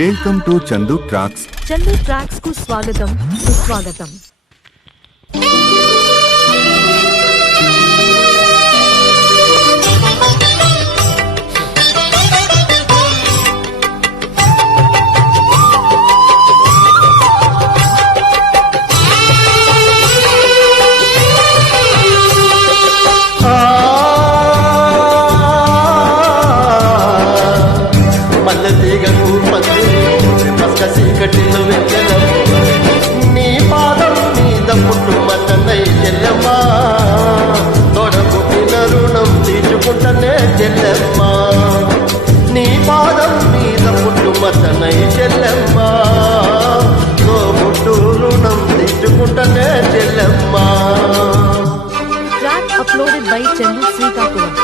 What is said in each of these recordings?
Welcome to Chandu tracks. Chandu tracks కు స్వాగతం, సుస్వాగతం. చీకటిలో వెచ్చలము నీ పాదం మీద పుట్టుమన్నై చెల్లెమ్మా, తోడబుట్టిన రుణం తీర్చుకుంటనే చెల్లెమ్మా. నీ పాదం మీద పుట్టుమన్నై చెల్లెమ్మా, తోబుట్టు రుణం తీర్చుకుంటనే చెల్లెమ్మా. Track uploaded by Chandu Srikakulam.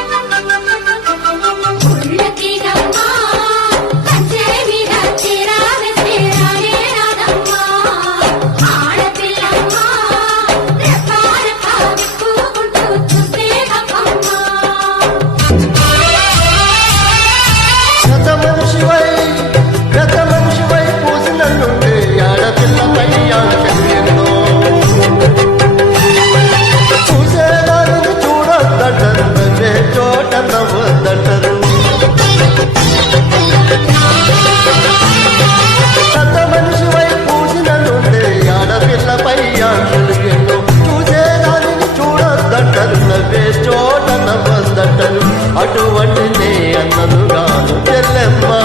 అటువంటిదే అన్నను గాను చెల్లెమ్మా,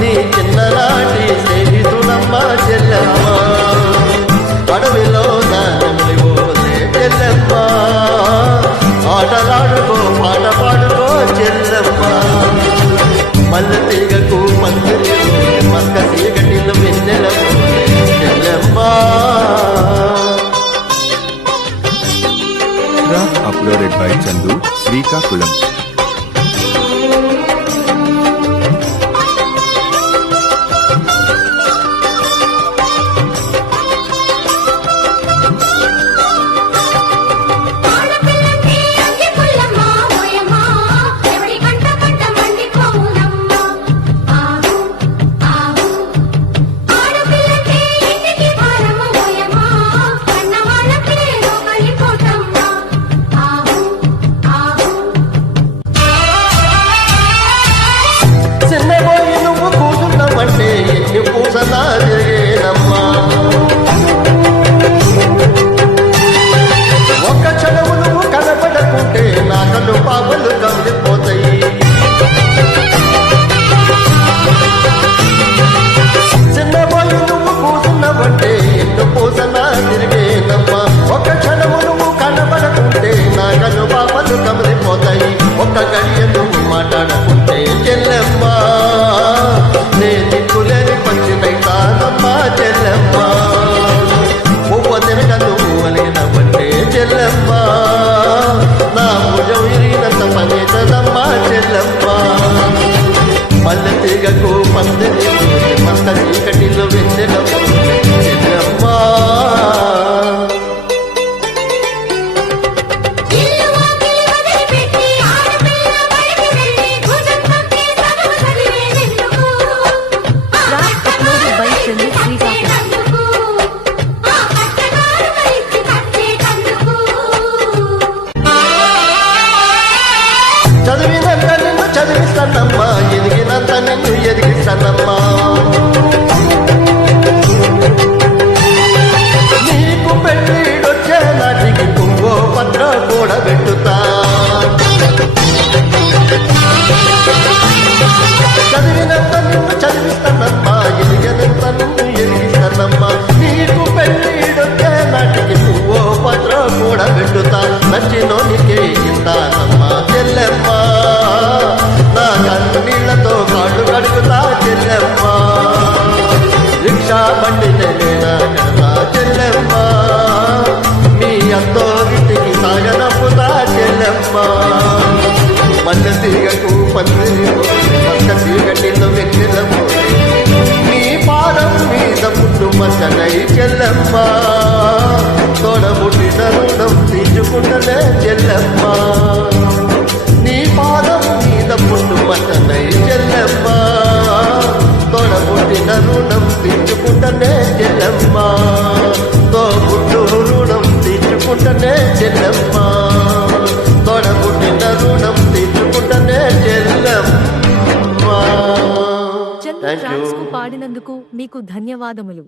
నీ చిన్ననాటి స్నేహితుడమ్మా చెల్లెమ్మా. అడవిలో దాని పోతే చెల్లెమ్మా, ఆటలాడుకో పాట పాడుకో చెల్లెమ్మా. మల్లె తీగకు మందిరి మక్క చీకటిలో వెన్నెల చెల్లెమ్మా. Track uploaded by Chandu Srikakulam. ఒక్క క్షణము నువ్వు కనపడకుంటే నా కళ్ళు పాపలు కమిలిపోతాయి. చిన్నబోయి నువ్వు కూర్చున్నావంటే ఎన్ను పూసలా తిరిగేనమ్మా. ఒక్క క్షణము నువ్వు కనపడకుంటే నా కళ్ళు పాపలు కమిలిపోతాయి. ఒక్క గడియ నువ్వు మాట్లాడకుంటే చెల్లెమ్మా, నే దిక్కులేని పచ్చినైతానమ్మా చెల్లెమ్మా. పువ్వ తినక నువ్వు అలిగినవంటే చెల్లెమ్మా, నా భుజం ఇరిగినంత పనితదమ్మా చెల్లెమ్మా. మల్లె తీగకు పందిరి మక్క చీకటిలో వెన్నెల చెల్లెమ్మా. చదివినంత నిన్ను చదివిస్తానమ్మా, ఎదిగినంత నిన్ను ఎదిగిస్తానమ్మా. నీకు పెళ్ళిడొచ్చే నాటికి పువ్వో పత్ర కూడా పెట్టుతా. చదివినంత నిన్ను చదివిస్తానమ్మా, ఎదిగినంత నిన్ను ఎదిగిస్తానమ్మా. నీకు పెళ్ళిడొచ్చే నాటికి పువ్వో పత్ర కూడా పెట్టుతా. నచ్చినోనికే ఇస్తానమ్మా చెల్లెమ్మా, నా కన్నీళ్లతో కాళ్ళు కడుగుతా చెల్లెమ్మా. రిక్షా బండి నేనా కడతా చెల్లెమ్మా, మీ అత్తోరింటికి సాగనప్పుతా చెల్లెమ్మా. మల్లె తీగకు పందిరి మక్క చీకటిలో వెన్నెల నీ పాదం మీద పుట్టు మచ్చనై చెల్లెమ్మా, తోడబుట్టిన రుణం తీర్చుకుంటనే చెల్లెమ్మా. నీ పాదం మీద పుట్టు మచ్చనై చెల్లెమ్మా, పుట్టు రుణం తీర్చుకుంటనే చెల్లెమ్మ తోడ పుట్టిన రుణం తీర్చుకుంటనే చెల్లెమ్మ చందు థ్యాంక్ యూ ట్రాక్స్ కు పాడినందుకు మీకు ధన్యవాదములు.